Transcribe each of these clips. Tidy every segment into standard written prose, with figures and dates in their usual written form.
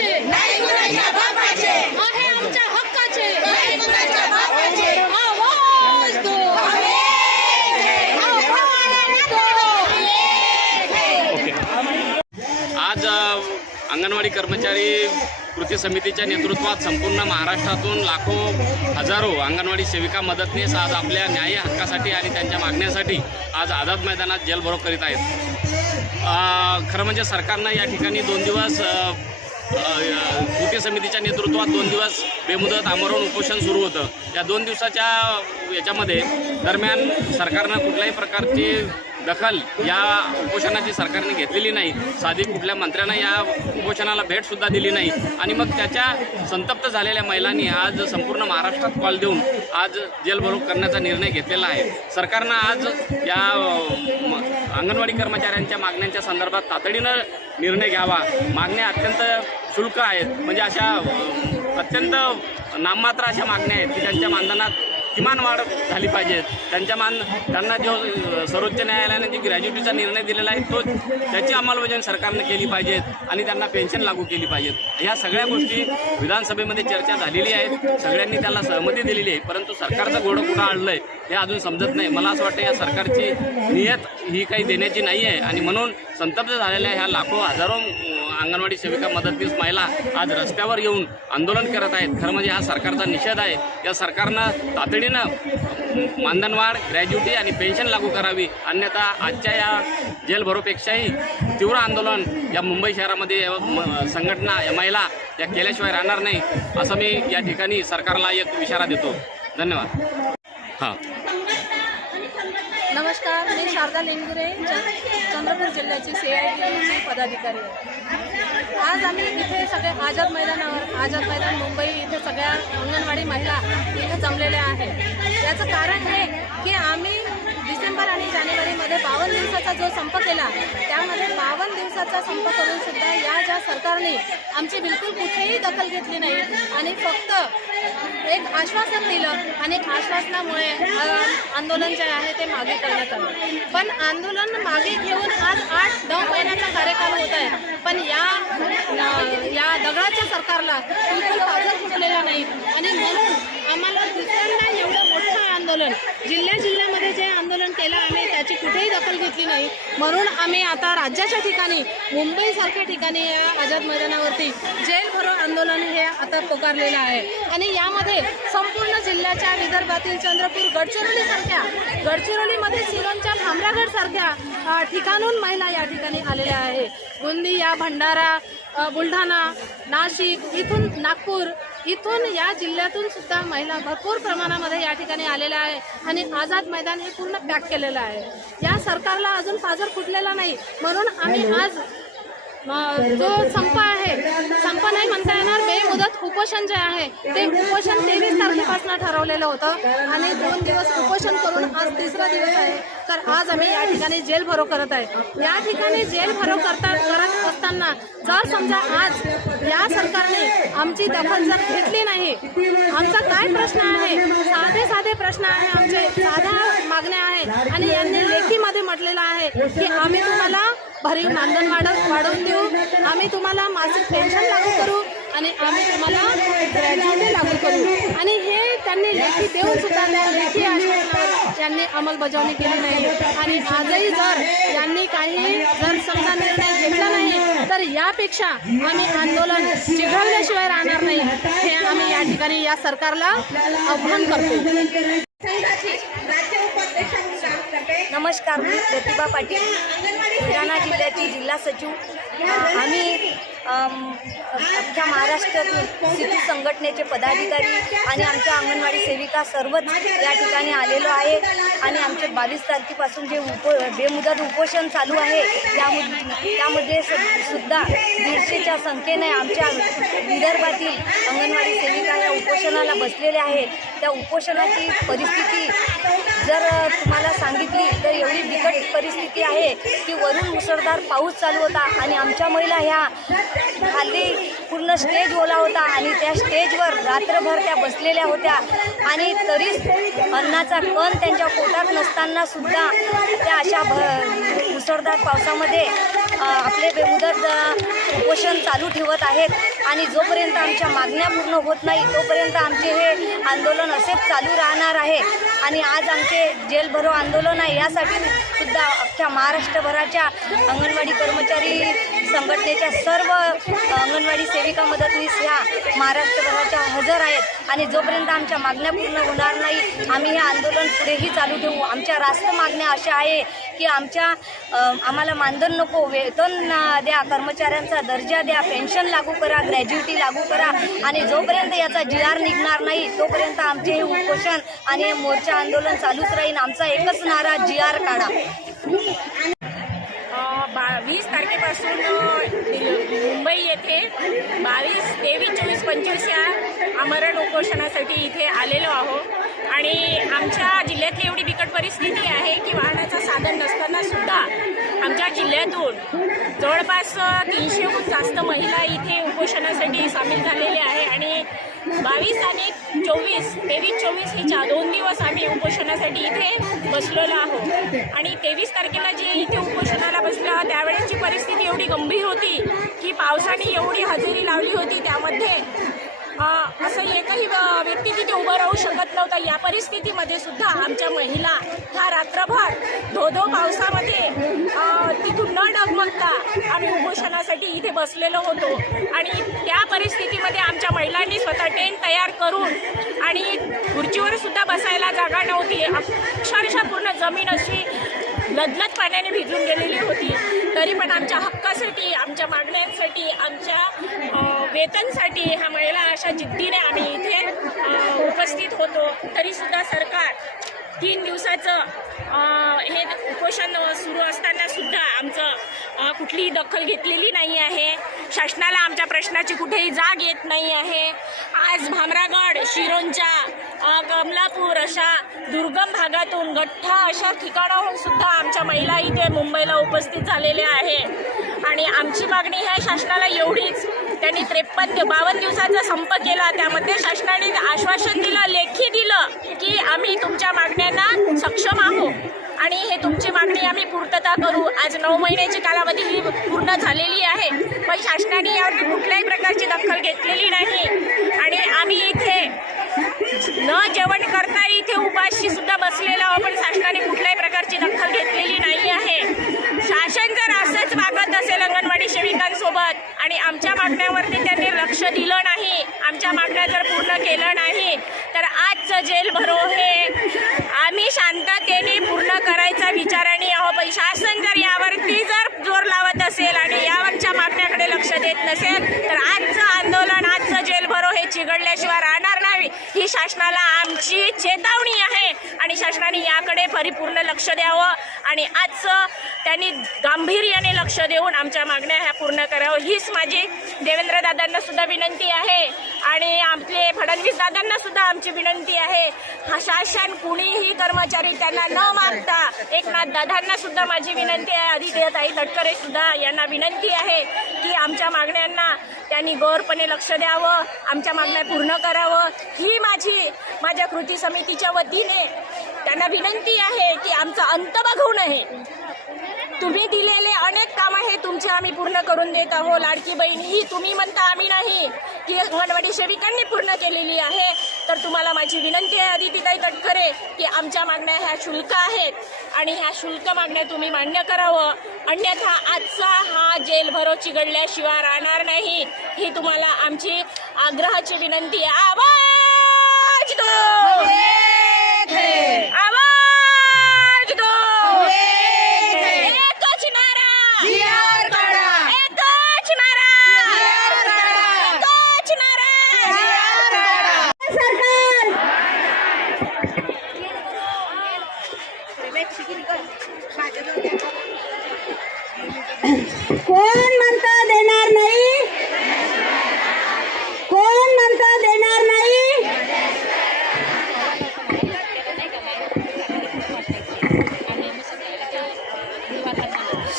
कुणाचे नाही, कुणाच्या बापाचे आहे आमच्या हक्काचे नाही, कुणाच्या बापाचे आवाज दो आज अंगणवाडी कर्मचारी कृती समितीच्या नेतृत्वात संपूर्ण महाराष्ट्रातून लाखो हजारो अंगणवाडी सेविका मदतनीस आज आपल्या न्याय हक्कासाठी आणि त्यांच्या मागण्यासाठी आज आझाद मैदानात जलभरो करीत आहेत। खरं म्हणजे सरकारनं या ठिकाणी 2 दिवस कृती समितीच्या नेतृत्वात 2 दिवस बेमुदत आमरण उपोषण सुरू होतं। या 2 दिवसाच्या याच्यामध्ये दरम्यान सरकारनं कुठल्याही प्रकारची दखल या उपोषणाची सरकारने घेतलेली नाही। साधी कुठल्या मंत्र्यांना या उपोषणाला भेटसुद्धा दिली नाही आणि मग त्याच्या संतप्त झालेल्या महिलांनी आज संपूर्ण महाराष्ट्रात कॉल देऊन आज जेलभरो करण्याचा निर्णय घेतलेला आहे। सरकारनं आज या अंगणवाडी कर्मचाऱ्यांच्या मागण्यांच्या संदर्भात तातडीनं निर्णय घ्यावा। मागण्या अत्यंत शुल्क आहेत, म्हणजे अशा अत्यंत नाममात्र अशा मागण्या आहेत की त्यांच्या मानधनात किमान वाढ झाली पाहिजे। त्यांना जो सर्वोच्च न्यायालयाने जी ग्रॅज्युटीचा निर्णय दिलेला आहे तो त्याची अंमलबजावणी सरकारने केली पाहिजे आणि त्यांना पेन्शन लागू केली पाहिजे। ह्या सगळ्या गोष्टी विधानसभेमध्ये चर्चा झालेली आहे, सगळ्यांनी त्याला सहमती दिलेली आहे, परंतु सरकारचं घोडं कुठं आणलं आहे हे अजून समजत नाही। मला असं वाटतं या सरकारची नियत ही काही देण्याची नाही आहे आणि म्हणून संतप्त झालेल्या ह्या लाखो हजारो अंगणवाडी सेविका मदतनीस महिला आज रस्त्यावर येऊन आंदोलन करत आहेत। खरं म्हणजे हा सरकारचा निषेध आहे। या सरकारनं तातडीनं मानधनवाढ, ग्रॅज्युटी आणि पेन्शन लागू करावी, अन्यथा आजच्या या जेलभरोपेक्षाही तीव्र आंदोलन या मुंबई शहरामध्ये संघटना या महिला या केल्याशिवाय राहणार नाही, असं मी या ठिकाणी सरकारला एक इशारा देतो। धन्यवाद। हां, नमस्कार, मी शारदा लेंगुरे, चंद्रपूर जिल्ह्याची CIT पदाधिकारी आहे। आज आम्ही इथे सगळे आझाद मैदान मुंबई इथे सगळ्या अंगणवाडी महिला इथे जमलेल्या आहेत। याचं कारण हे की आम्ही डिसेंबर आणि जानेवारीमध्ये 52 दिवसाचा जो संप केला, त्यामध्ये 52 दिवसाचा संप करून सुद्धा या ज्या सरकारने आमची बिलकुल कुठेही दखल घेतली नाही आणि फक्त एक आश्वासन दिलं आणि आश्वासनामुळे आंदोलन जे आहे ते मागे करण्यात आलं। पण आंदोलन मागे घेऊन आज 8-9 महिन्याचा कार्यकाल होत आहे, पण या दगडाच्या सरकारला बिलकुल पाजर फुटलेला नाही आणि म्हणून आम्हाला दुसऱ्यांदा एवढं मोठं आंदोलन जिल्ह्यामध्ये जे आंदोलन केलं आहे त्याची कुठेही दखल घेतली नाही। म्हणून आम्ही आता राज्याच्या ठिकाणी मुंबईसारख्या ठिकाणी या आझाद मैदानावरती जेलभरो आंदोलन हे आता पुकारलेलं आहे आणि यामध्ये संपूर्ण जिल्ह्याच्या विदर्भातील चंद्रपूर, गडचिरोलीमध्ये सिरोंच्या भामरागडसारख्या ठिकाणून महिला या ठिकाणी आलेल्या आहे। गोंदिया, भंडारा, बुलढाणा, नाशिक, इथून नागपूर, इथून या जिल्ह्यातून सुद्धा महिला भरपूर प्रमाणामध्ये या ठिकाणी आलेल्या आहे आणि आझाद मैदान हे पूर्ण पॅक केलेलं आहे। या सरकारला अजून पाजर फुटलेला नाही, म्हणून आम्ही आज जो संप आहे, संप नाही म्हणता येणार, बेमुदत उपोषण जे आहे ते उपोषण 23 तारखेपासून ठरवलेलं होतं आणि 2 दिवस उपोषण करून आज 3रा दिवस आहे। तर आज आम्ही या ठिकाणी जेलभरो करत आहे। या ठिकाणी जेलभरो करत असताना जर समजा आज या सरकारने आमची दखल जर घेतली नाही, आमचा काय प्रश्न आहे, साधे प्रश्न आहे, आमचे साध्या मागण्या आहे आणि यांनी लेखीमध्ये म्हटलेलं आहे की आम्ही तुम्हाला भरीव मानधन वाढवून देऊ, आम्ही तुम्हाला मासिक पेन्शन लागू करू आणि आम्ही तुम्हाला ग्रॅज्युटी लागू करू आणि हे त्यांनी लेखी देऊन सुद्धा त्या लेखी आश्वासनावर त्यांनी अंमलबजावणी केली नाही आणि आजही जर यांनी जर समजा निर्णय घेतला नाही तर यापेक्षा आम्ही आंदोलन चिघळल्याशिवाय राहणार नाही, हे आम्ही या ठिकाणी या सरकारला आव्हान करतो। नमस्कार, मी प्रतिभा पाटील, बुलढाणा जिल्ह्याची जिल्हा सचिव। आम्ही अख्ख्या महाराष्ट्रातून सिटी संघटनेचे पदाधिकारी आणि आमच्या अंगणवाडी सेविका सर्वच या ठिकाणी आलेलो आहे आणि आमचे 22 तारखेपासून जे बेमुदत उपोषण चालू आहे त्यामध्ये सुद्धा 150च्या संख्येने आमच्या विदर्भातील अंगणवाडी सेविका या उपोषणाला बसलेल्या आहेत। त्या उपोषणाची परिस्थिती जर तुम्हाला सांगितली तर एवढी बिकट परिस्थिती आहे की वरून मुसळधार पाऊस चालू होता आणि आमच्या महिला ह्या खाली पूर्ण स्टेज ओला होता आणि त्या स्टेजवर रात्रभर त्या बसलेल्या होत्या आणि तरीच अन्नाचा कण त्यांच्या पोटात नसताना सुद्धा त्या अशा मुसळधार पावसामध्ये आपले बेमुदत उपोषण चालू ठेवत आहेत आणि जोपर्यंत आमच्या मागण्या पूर्ण होत नाही तोपर्यंत आमचे हे आंदोलन असेच चालू राहणार आहे. आणि आज आमचे जेल भरो आंदोलन आहे, यासाठी सुद्धा अख्ख्या महाराष्ट्रभराच्या अंगणवाडी कर्मचारी संघटनेच्या सर्व अंगणवाडी सेविका मदतनीस ह्या महाराष्ट्रभराच्या हजर आहेत. आणि जोपर्यंत आमच्या मागण्या पूर्ण होणार नाही आम्ही हे आंदोलन पुढेही चालू ठेवू. आमच्या रास्त मागण्या अशा आहे की आम्हाला मानधन नको, वेतन द्या, कर्मचाऱ्यांचा दर्जा द्या, पेन्शन लागू करा, ग्रॅज्युटी लागू करा. आणि जोपर्यंत याचा GR निघणार नाही तोपर्यंत आमचे हे उपोषण आणि हे मोर्चा आंदोलन चालूच राहील. आमचा एकच नारा GR काढा. 20 तारखेपासून मुंबई येथे 22, 23, 24, 25 या आमरण उपोषणासाठी इथे आलेलो आहोत. आणि आमच्या जिल्ह्यातली एवढी बिकट परिस्थिती आहे की वाहनाचं साधन नसताना सुद्धा आमच्या जिल्ह्यातून जवळपास 300हून जास्त महिला इथे उपोषणासाठी सामील झालेल्या आहे. आणि 22 आणि 23, 23-24 हे 2 दिवस आम्ही उपोषणासाठी इथे बसलेलो आहोत. आणि 23 तारखेला जे इथे उपोषणाला बसलं त्यावेळेसची परिस्थिती एवढी गंभीर होती की पावसाने एवढी हजेरी लावली होती, त्यामध्ये असं एकही व्यक्ती तिथे उभं राहू शकत नव्हता. या परिस्थितीमध्ये सुद्धा आमच्या महिला ह्या रात्रभर धो पावसामध्ये तिथून न डगमगता आम्ही उपोषणासाठी इथे बसलेलो होतो. आणि त्या परिस्थितीमध्ये आमच्या महिलांनी स्वतः टेंट तयार करून आणि खुर्चीवर सुद्धा बसायला जागा नव्हती, अक्षरशः पूर्ण जमीन अशी लदलत पाण्याने भिजून गेलेली होती. तरी पण आमच्या हक्कासाठी, आमच्या मागण्यांसाठी, आमच्या वेतनसाठी ह्या महिला अशा जिद्दीने आम्ही इथे उपस्थित होतो. तरीसुद्धा सरकार 3 दिवसाचं हे उपोषण सुरू असताना सुद्धा आमचं कुठलीही दखल घेतलेली नाही आहे. शासनाला आमच्या प्रश्नाची कुठेही जाग येत नाही आहे. आज भामरागड, शिरोंचा, कमलापूर अशा दुर्गम भागातून, गठ्ठा अशा ठिकाणाहून सुद्धा आमच्या महिला इथे मुंबईला उपस्थित झालेल्या आहे. आणि आमची मागणी आहे शासनाला एवढीच, त्यांनी 52 दिवसाचा संप केला, त्यामध्ये शासनाने आश्वासन दिलं, लेखी दिलं की आम्ही तुमच्या मागण्यांना सक्षम आहोत आणि हे तुमची मागणी आम्ही पूर्तता करू. आज 9 महिन्याची कालावधी ही पूर्ण झालेली आहे, पण शासनाने यावरती कुठल्याही प्रकारची दखल घेतलेली नाही. आणि आम्ही इथे न जेवण करता इथे उपाशी सुद्धा बसलेलो आहोत, पण शासनाने कुठल्याही प्रकारची दखल घेतलेली नाही आहे. शासन जर असंच वागत असेल अंगणवाडी सेविकांसोबत आणि आमच्या मागण्यावरती त्यांनी लक्ष दिलं नाही, आमच्या मागण्या जर पूर्ण केलं नाही, तर आजचं जेल भरो हे आम्ही शांततेने पूर्ण करायचा विचाराने आहोत. पण शासन जर यावरती जर जोर लावत असेल आणि यावरच्या मागण्याकडे लक्ष देत नसेल तर आजचं आंदोलन, आजचं जेल भरो हे चिघडल्याशिवाय राहणार नाही, ही शासनाला आमची चेतावणी आहे. आणि शासनाने याकडे परिपूर्ण लक्ष द्यावं आणि आजचं त्यांनी गांभीर्याने लक्ष देऊन आमच्या मागण्या ह्या पूर्ण करावं, हीच माझी देवेंद्र दादांना सुद्धा विनंती आहे. आणि आपले फडणवीस दादांना सुद्धा आमची विनंती आहे. हा शासन कुणीही कर्मचारी त्यांना न मागता, एकनाथ दादांना सुद्धा माझी विनंती आहे, आदित्यताई तटकरे सुद्धा यांना विनंती आहे की आमच्या मागण्यांना त्यांनी गौरपणे लक्ष द्यावं, आमच्या मागण्या पूर्ण करावं, ही माझ्या कृती समितीच्या वतीने त्यांना विनंती आहे की आमचा अंत बघू नये. तुम्ही दिलेले अनेक कामं हे तुमचे आम्ही पूर्ण करून देत आहोत. लाडकी बहीण ही तुम्ही म्हणता, आम्ही नाही, की अंगणवाडी सेविकांनी पूर्ण केलेली आहे. तर तुम्हाला माझी विनंती आहे आदित्यताई तटकरे की आमच्या मागण्या ह्या शुल्क आहेत आणि ह्या शुल्क मागण्या तुम्ही मान्य करावं, अन्यथा आजचा हा जेल भरो चिघडल्याशिवाय राहणार नाही, ही तुम्हाला आमची आग्रहाची विनंती आहे. आवाज दो, आवाज दो, एकच नारा, एकच नारा, एकच नारा. कोण म्हणता देणार नाही, कोण म्हणता देणार नाही.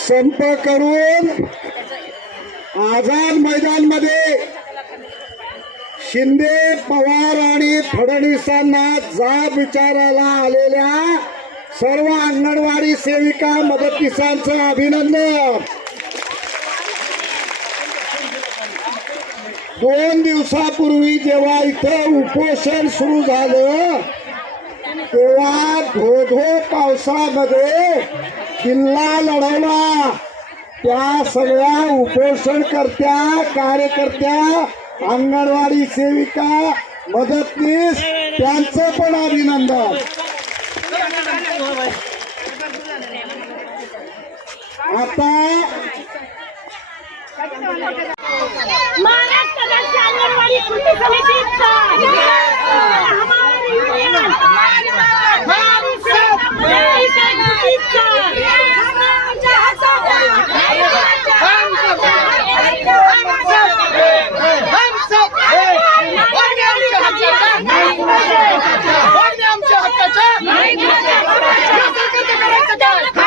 संप करून आझाद मैदानमध्ये शिंदे, पवार आणि फडणवीसांना जाब विचारायला आलेल्या सर्व अंगणवाडी सेविका मदतनीसांचं अभिनंदन. 2 दिवसापूर्वी जेव्हा इथं उपोषण सुरू झालं तेव्हा धोधो पावसामध्ये किल्ला लढवला. त्या सगळ्या उपोषणकर्त्या, कार्यकर्त्या, अंगणवाडी सेविका, मदतनीस त्यांचं पण अभिनंदन. आता महाराष्ट्र राज्य अंगणवाडी कृती समितीचा हमारी यूनियन हमारी सब आमच्या हक्काचा आमच्या हक्काच्या